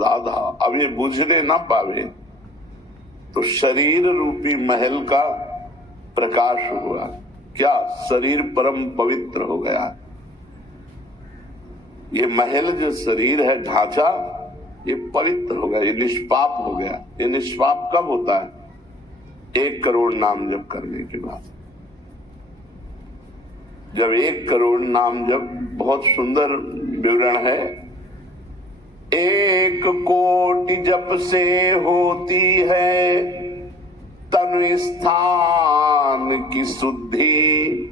राधा अब ये बुझने ना पावे, तो शरीर रूपी महल का प्रकाश हुआ। क्या? शरीर परम पवित्र हो गया। ये महल जो शरीर है, ढांचा, ये पवित्र हो गया, ये निष्पाप हो गया। ये निष्पाप कब होता है? 1 करोड़ नाम जप करने के बाद। जब 1 करोड़ नाम जप, बहुत सुंदर विवरण है, 1 कोटि जप से होती है तन स्थान की शुद्धि,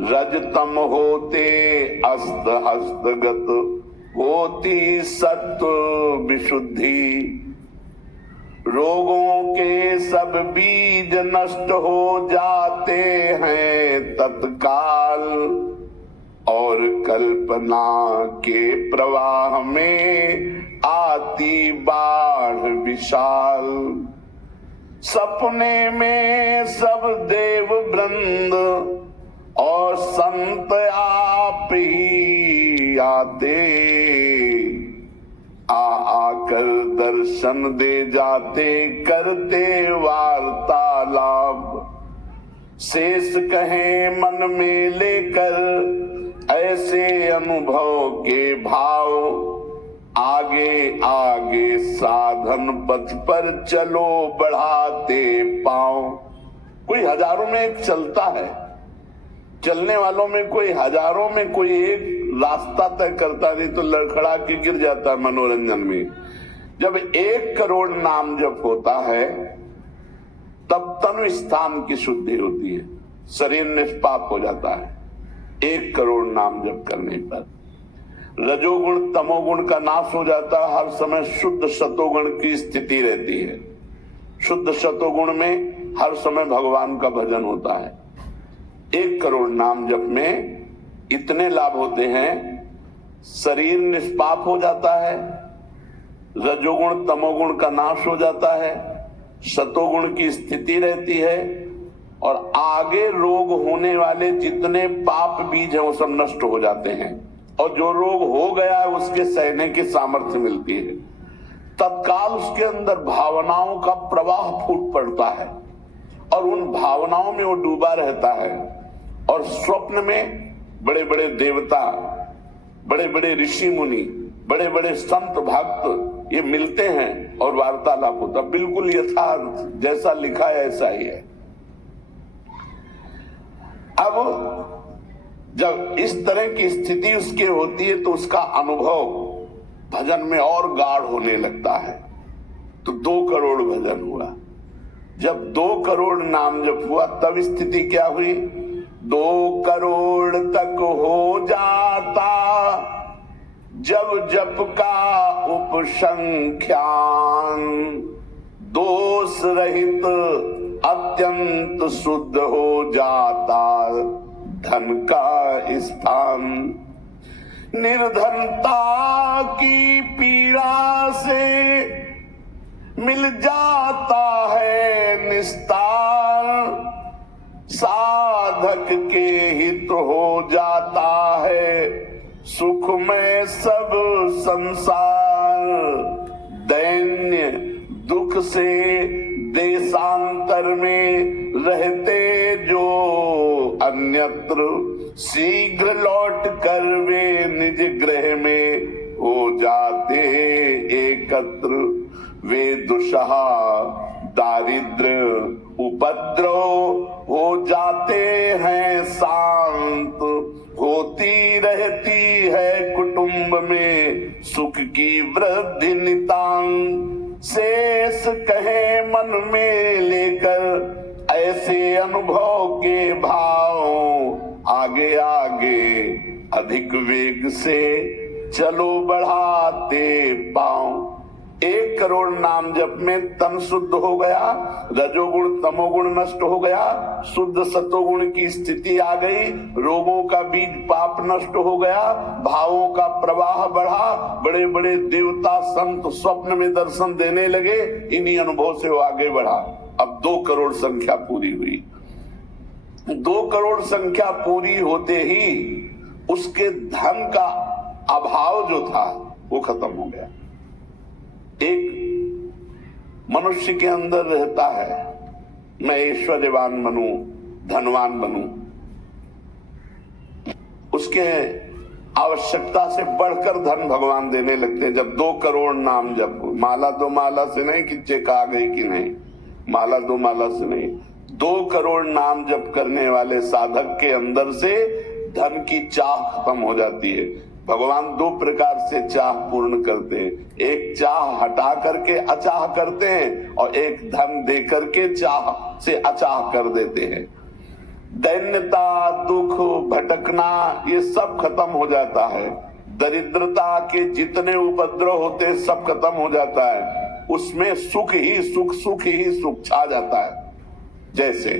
रजतम होते अस्त हस्तगत होती सत्व विशुद्धि, रोगों के सब बीज नष्ट हो जाते हैं तत्काल, और कल्पना के प्रवाह में आती बाढ़ विशाल, सपने में सब देव वृंद और संत आप ही आते, आकर दर्शन दे जाते करते वार्तालाप, शेष कहें मन में लेकर ऐसे अनुभव के भाव, आगे आगे साधन पथ पर चलो बढ़ाते पांव। कोई हजारों में एक चलता है, चलने वालों में कोई हजारों में कोई एक रास्ता तय करता, नहीं तो लड़खड़ा के गिर जाता है मनोरंजन में। जब 1 करोड़ नाम जप होता है तब तनु स्थान की शुद्धि होती है, शरीर निष्पाप हो जाता है 1 करोड़ नाम जप करने पर। रजोगुण तमोगुण का नाश हो जाता है, हर समय शुद्ध सतोगुण की स्थिति रहती है। शुद्ध सतोगुण में हर समय भगवान का भजन होता है। 1 करोड़ नाम जप में इतने लाभ होते हैं, शरीर निष्पाप हो जाता है, रजोगुण तमोगुण का नाश हो जाता है, सतोगुण की स्थिति रहती है, और आगे रोग होने वाले जितने पाप बीज हैं वो सब नष्ट हो जाते हैं, और जो रोग हो गया है उसके सहने की सामर्थ्य मिलती है। तत्काल उसके अंदर भावनाओं का प्रवाह फूट पड़ता है और उन भावनाओं में वो डूबा रहता है, और स्वप्न में बड़े बड़े देवता, बड़े बड़े ऋषि मुनि, बड़े बड़े संत भक्त ये मिलते हैं और वार्तालाप होता। बिल्कुल यथार्थ जैसा लिखा है ऐसा ही है। अब जब इस तरह की स्थिति उसके होती है तो उसका अनुभव भजन में और गाढ़ होने लगता है। तो 2 करोड़ भजन हुआ। जब 2 करोड़ नाम जप हुआ तब स्थिति क्या हुई? 2 करोड़ तक हो जाता जब जप का उपसंख्यान, दोष रहित अत्यंत शुद्ध हो जाता धन का स्थान, निर्धनता की पीड़ा से मिल जाता है निस्तार, साधक के हित हो जाता है सुखमय सब संसार, दैन्य दुख से देशांतर में रहते जो अन्यत्र, शीघ्र लौट कर वे निज गृह में हो जाते एकत्र, वे दुषहा दारिद्र्य उपद्रव हो जाते हैं शांत, होती रहती है कुटुंब में सुख की वृद्धि नितांत, शेष कहे मन में लेकर ऐसे अनुभव के भाव, आगे आगे अधिक वेग से चलो बढ़ाते पांव। 1 करोड़ नाम जप में तन शुद्ध हो गया, रजोगुण तमोगुण नष्ट हो गया, शुद्ध सतोगुण की स्थिति आ गई, रोगों का बीज पाप नष्ट हो गया, भावों का प्रवाह बढ़ा, बड़े बड़े देवता संत स्वप्न में दर्शन देने लगे। इन्हीं अनुभव से वो आगे बढ़ा। अब 2 करोड़ संख्या पूरी हुई। 2 करोड़ संख्या पूरी होते ही उसके धन का अभाव जो था वो खत्म हो गया। एक मनुष्य के अंदर रहता है, मैं ऐश्वर्यवान बनूं, धनवान बनूं, उसके आवश्यकता से बढ़कर धन भगवान देने लगते हैं। जब 2 करोड़ नाम जप, माला 2 माला से नहीं कि चेक आ गई कि नहीं, माला 2 माला से नहीं, 2 करोड़ नाम जप करने वाले साधक के अंदर से धन की चाह खत्म हो जाती है। भगवान 2 प्रकार से चाह पूर्ण करते हैं, एक चाह हटा करके अचाह करते हैं और एक धन दे करके चाह से अचाह कर देते हैं। दैन्यता, दुख, भटकना ये सब खत्म हो जाता है। दरिद्रता के जितने उपद्रव होते हैं सब खत्म हो जाता है। उसमें सुख ही सुख, सुख ही सुख छा जाता है। जैसे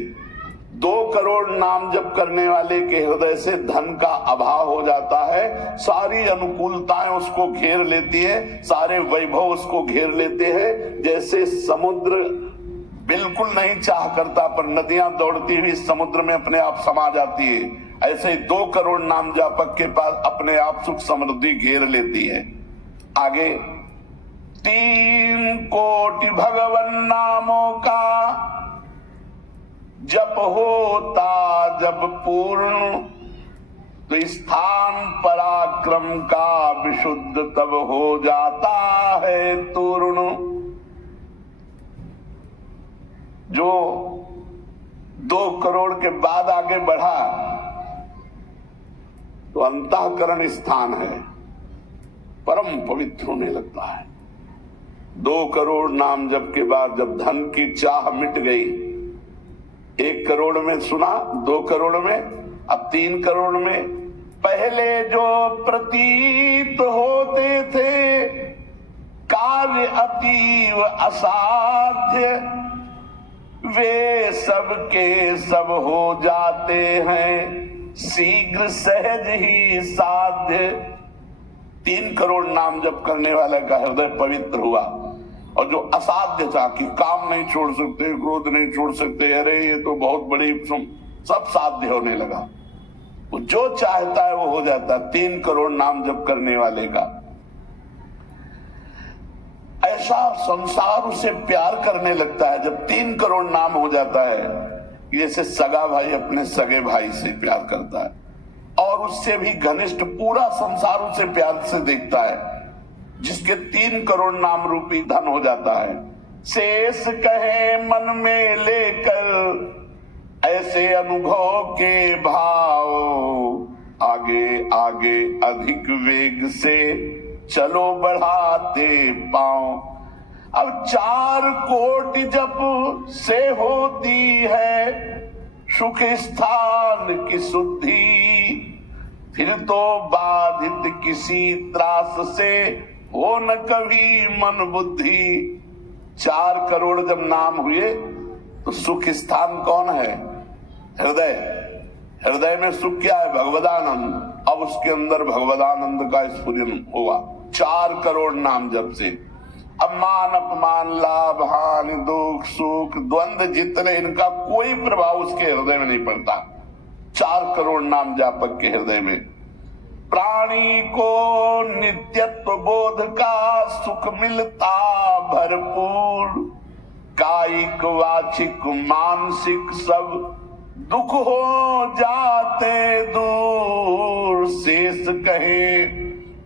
2 करोड़ नाम जप करने वाले के हृदय से धन का अभाव हो जाता है, सारी अनुकूलताएं उसको घेर लेती है, सारे वैभव उसको घेर लेते हैं। जैसे समुद्र बिल्कुल नहीं चाह करता पर नदियां दौड़ती हुई समुद्र में अपने आप समा जाती है, ऐसे 2 करोड़ नाम जापक के पास अपने आप सुख समृद्धि घेर लेती है। आगे 3 कोटि भगवन नामों का जप होता जब पूर्ण, तो स्थान पराक्रम का विशुद्ध तब हो जाता है तूर्ण। जो 2 करोड़ के बाद आगे बढ़ा तो अंतःकरण स्थान है, परम पवित्र होने लगता है। 2 करोड़ नाम जप के बाद जब धन की चाह मिट गई, 1 करोड़ में सुना, 2 करोड़ में, अब 3 करोड़ में। पहले जो प्रतीत होते थे कार्य अतीव असाध्य, वे सब के सब हो जाते हैं शीघ्र सहज ही साध्य। 3 करोड़ नाम जप करने वाले का हृदय पवित्र हुआ, और जो असाध्य था कि काम नहीं छोड़ सकते, क्रोध नहीं छोड़ सकते, अरे ये तो बहुत बड़ी, सब साध्य होने लगा। वो जो चाहता है वो हो जाता है 3 करोड़ नाम जप करने वाले का। ऐसा संसार उसे प्यार करने लगता है जब 3 करोड़ नाम हो जाता है। जैसे सगा भाई अपने सगे भाई से प्यार करता है, और उससे भी घनिष्ठ पूरा संसार उसे प्यार से देखता है, जिसके 3 करोड़ नाम रूपी धन हो जाता है। शेष कहे मन में लेकर ऐसे अनुभव के भाव, आगे आगे अधिक वेग से चलो बढ़ाते पांव। अब 4 कोटि जप से होती है सुख स्थान की शुद्धि, फिर तो बाधित किसी त्रास से हो न कभी मन बुद्धि। 4 करोड़ जब नाम हुए तो सुख स्थान कौन है? हृदय। हृदय में सुख क्या है? भगवदानंद। अब उसके अंदर भगवदानंद का स्फुरन होगा 4 करोड़ नाम जप से। अब मान अपमान, लाभ हानि, दुख सुख, द्वंद्व जितने, इनका कोई प्रभाव उसके हृदय में नहीं पड़ता 4 करोड़ नाम जापक के हृदय में। प्राणी को नित्यत्व बोध का सुख मिलता भरपूर, कायिक वाचिक मानसिक सब दुख हो जाते दूर। शेष कहे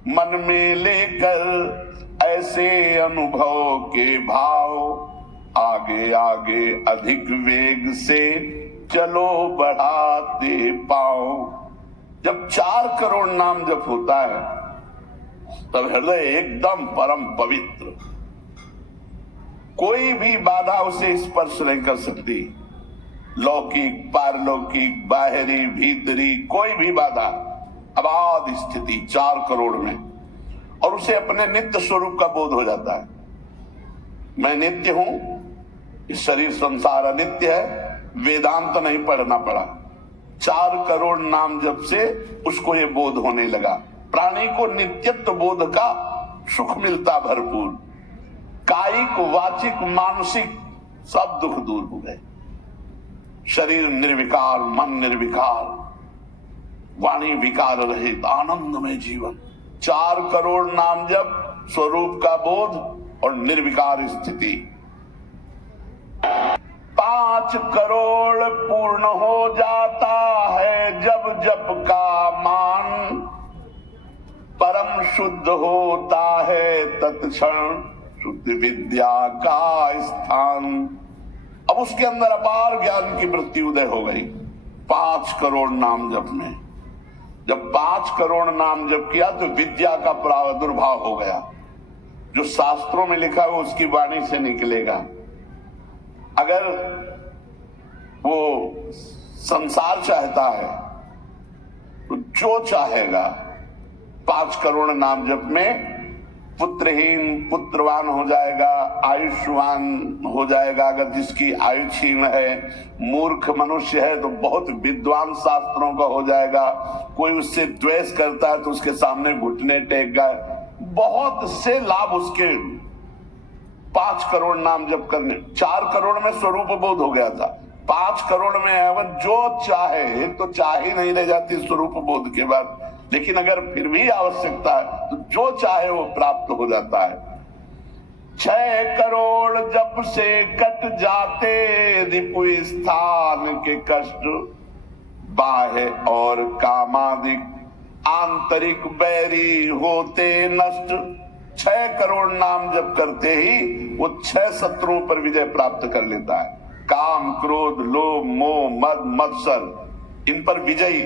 मन में लेकर ऐसे अनुभव के भाव, आगे आगे अधिक वेग से चलो बढ़ाते पाओ। जब 4 करोड़ नाम जप होता है तब हृदय एकदम परम पवित्र, कोई भी बाधा उसे स्पर्श नहीं कर सकती। लौकिक, पारलौकिक, बाहरी, भीतरी, कोई भी बाधा, अबाध स्थिति 4 करोड़ में। और उसे अपने नित्य स्वरूप का बोध हो जाता है। मैं नित्य हूं, इस शरीर संसार अनित्य है, वेदांत नहीं पढ़ना पड़ा। 4 करोड़ नाम जप से उसको ये बोध होने लगा। प्राणी को नित्यत्व बोध का सुख मिलता भरपूर, कायिक वाचिक मानसिक सब दुख दूर हो गए। शरीर निर्विकार, मन निर्विकार, वाणी विकार रहित, आनंदमय जीवन। 4 करोड़ नाम जप, स्वरूप का बोध और निर्विकार स्थिति। 5 करोड़ पूर्ण हो जाता है जब जप का मान, परम शुद्ध होता है तत्क्षण शुद्ध विद्या का स्थान। अब उसके अंदर अपार ज्ञान की वृत्ति उदय हो गई 5 करोड़ नाम जप में। जब 5 करोड़ नाम जप किया तो विद्या का प्रादुर्भाव हो गया। जो शास्त्रों में लिखा है उसकी वाणी से निकलेगा। अगर वो संसार चाहता है तो जो चाहेगा 5 करोड़ नाम जप में पुत्रहीन पुत्रवान हो जाएगा, आयुष्मान हो जाएगा। अगर जिसकी आयु क्षीण है, मूर्ख मनुष्य है तो बहुत विद्वान शास्त्रों का हो जाएगा। कोई उससे द्वेष करता है तो उसके सामने घुटने टेक गए। बहुत से लाभ उसके 5 करोड़ नाम जप करने। 4 करोड़ में स्वरूप बोध हो गया था, 5 करोड़ में अगर जो चाहे तो चाह ही नहीं रह जाती स्वरूप बोध के बाद। लेकिन अगर फिर भी आवश्यकता है तो जो चाहे वो प्राप्त हो जाता है। 6 करोड़ जप से कट जाते रिपु स्थान के कष्ट, बाह्य और कामादिक आंतरिक बैरी होते नष्ट। 6 करोड़ नाम जप करते ही वो 6 शत्रुओं पर विजय प्राप्त कर लेता है। काम, क्रोध, लोभ, मोह, मद, मत्सर, इन पर विजयी,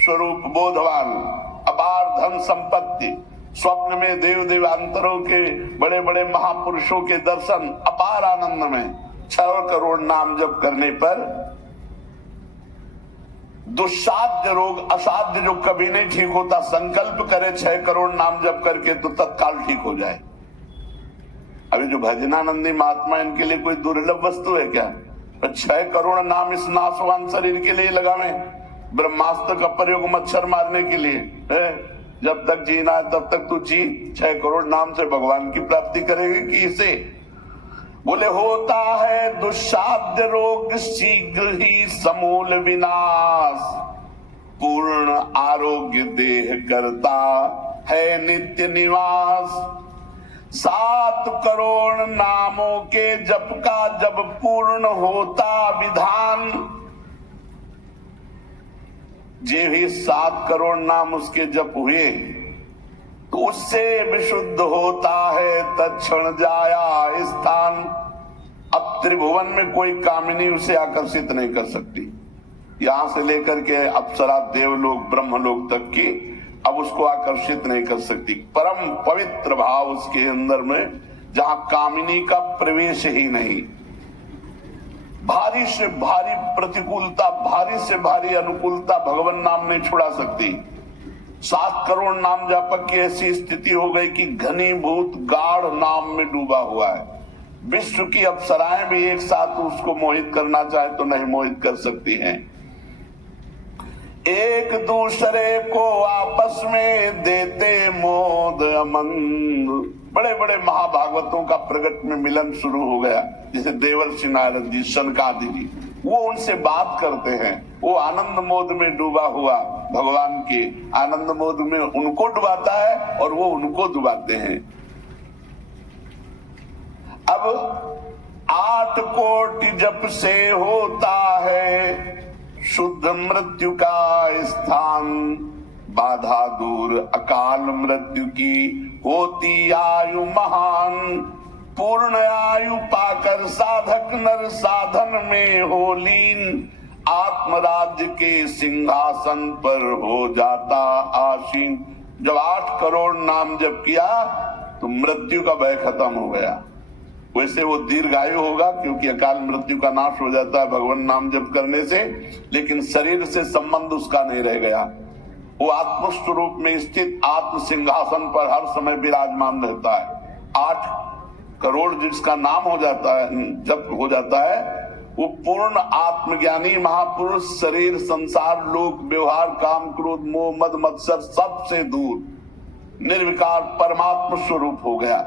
स्वरूप बोधवान, अपार धन संपत्ति, स्वप्न में देव देवांतरों के बड़े बड़े महापुरुषों के दर्शन, अपार आनंद में। 6 करोड़ नाम जप करने पर दुस्साध्य रोग, असाध्य जो कभी नहीं ठीक होता, संकल्प करे 6 करोड़ नाम जप करके तो तत्काल ठीक हो जाए। अभी जो भजनानंदी महात्मा, इनके लिए कोई दुर्लभ वस्तु है क्या? 6 करोड़ नाम इस नाशवान शरीर के लिए लगावे। ब्रह्मास्त्र का प्रयोग मच्छर मारने के लिए है। जब तक जीना है तब तक तू जी। 6 करोड़ नाम से भगवान की प्राप्ति करेगी कि इसे? बोले होता है दुस्साध्य रोग शीघ्र ही समूल विनाश, पूर्ण आरोग्य देह करता है नित्य निवास। 7 करोड़ नामों के जप का जब पूर्ण होता विधान, जे भी 7 करोड़ नाम उसके जप हुए तो उससे विशुद्ध होता है तत्क्षण जाया स्थान। अब त्रिभुवन में कोई कामिनी उसे आकर्षित नहीं कर सकती। यहां से लेकर के अप्सरा, देवलोक, ब्रह्मलोक तक की अब उसको आकर्षित नहीं कर सकती। परम पवित्र भाव उसके अंदर में, जहां कामिनी का प्रवेश ही नहीं। भारी से भारी प्रतिकूलता, भारी से भारी अनुकूलता भगवान नाम नहीं छुड़ा सकती। 7 करोड़ नाम जापक की ऐसी स्थिति हो गई कि घनीभूत गाढ़ नाम में डूबा हुआ है। विश्व की अप्सराएं भी एक साथ उसको मोहित करना चाहे तो नहीं मोहित कर सकती हैं। एक दूसरे को आपस में देते मोद अमंद। बड़े बड़े महाभागवतों का प्रगट में मिलन शुरू हो गया। जैसे देवर्षि नारद जी, सनकादि जी, वो उनसे बात करते हैं। वो आनंद मोद में डूबा हुआ भगवान के आनंद मोद में उनको डुबाता है और वो उनको डुबाते हैं। अब 8 कोटि जप से होता है शुद्ध मृत्यु का स्थान, बाधा दूर अकाल मृत्यु की होती आयु महान। पूर्ण आयु पाकर साधक नर साधन में हो लीन, आत्मराज्य के सिंहासन पर हो जाता आसीन। जब 8 करोड़ नाम जप किया तो मृत्यु का भय खत्म हो गया। वैसे वो दीर्घायु होगा क्योंकि अकाल मृत्यु का नाश हो जाता है भगवान नाम जप करने से, लेकिन शरीर से संबंध उसका नहीं रह गया। वो आत्मस्वरूप में स्थित आत्म सिंहासन पर हर समय विराजमान रहता है। 8 करोड़ जिसका नाम हो जाता है, जप हो जाता है, वो पूर्ण आत्मज्ञानी महापुरुष शरीर, संसार, लोक, व्यवहार, काम, क्रोध, मोह, मद, मत्सर सबसे दूर निर्विकार परमात्मा स्वरूप हो गया।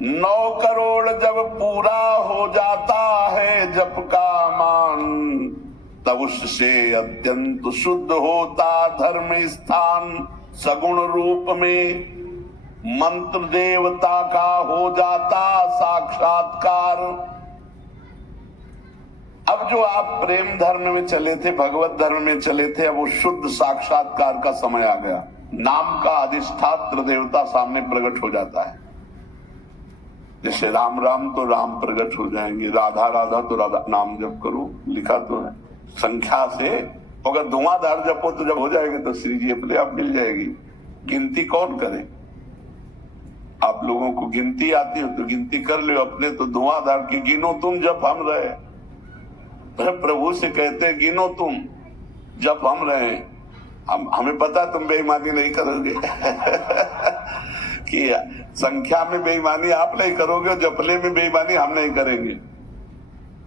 9 करोड़ जब पूरा हो जाता है जप का मान, तब उससे अत्यंत शुद्ध होता धर्म स्थान। सगुण रूप में मंत्र देवता का हो जाता साक्षात्कार। अब जो आप प्रेम धर्म में चले थे, भगवत धर्म में चले थे, अब वो शुद्ध साक्षात्कार का समय आ गया। नाम का अधिष्ठात्र देवता सामने प्रकट हो जाता है। जैसे राम राम तो राम प्रकट हो जाएंगे, राधा राधा तो राधा नाम जप करो, लिखा तो है। संख्या से अगर धुआंधार जपो तो जब हो जाएंगे तो श्री जी अपने आप मिल जाएगी। गिनती कौन करे? आप लोगों को गिनती आती हो तो गिनती कर लो, अपने तो धुआंधार की गिनो तुम जब हम रहे। प्रभु से कहते हैं गिनो तुम जब हम रहे। हमें पता तुम बेईमानी नहीं करोगे कि संख्या में बेईमानी आप नहीं करोगे, जपले में बेईमानी हम नहीं करेंगे।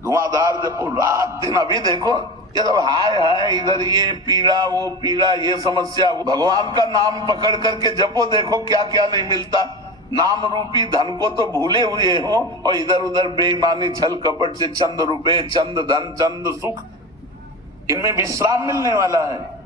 धुआंधार जपो रात दिन। अभी देखो ये सब हाय हाय, इधर ये पीड़ा वो पीड़ा, ये समस्या, भगवान का नाम पकड़ करके जपो, देखो क्या क्या नहीं मिलता। नाम रूपी धन को तो भूले हुए हो और इधर उधर बेईमानी छल कपट से चंद रुपए, चंद धन, चंद सुख, इनमें विश्राम मिलने वाला है।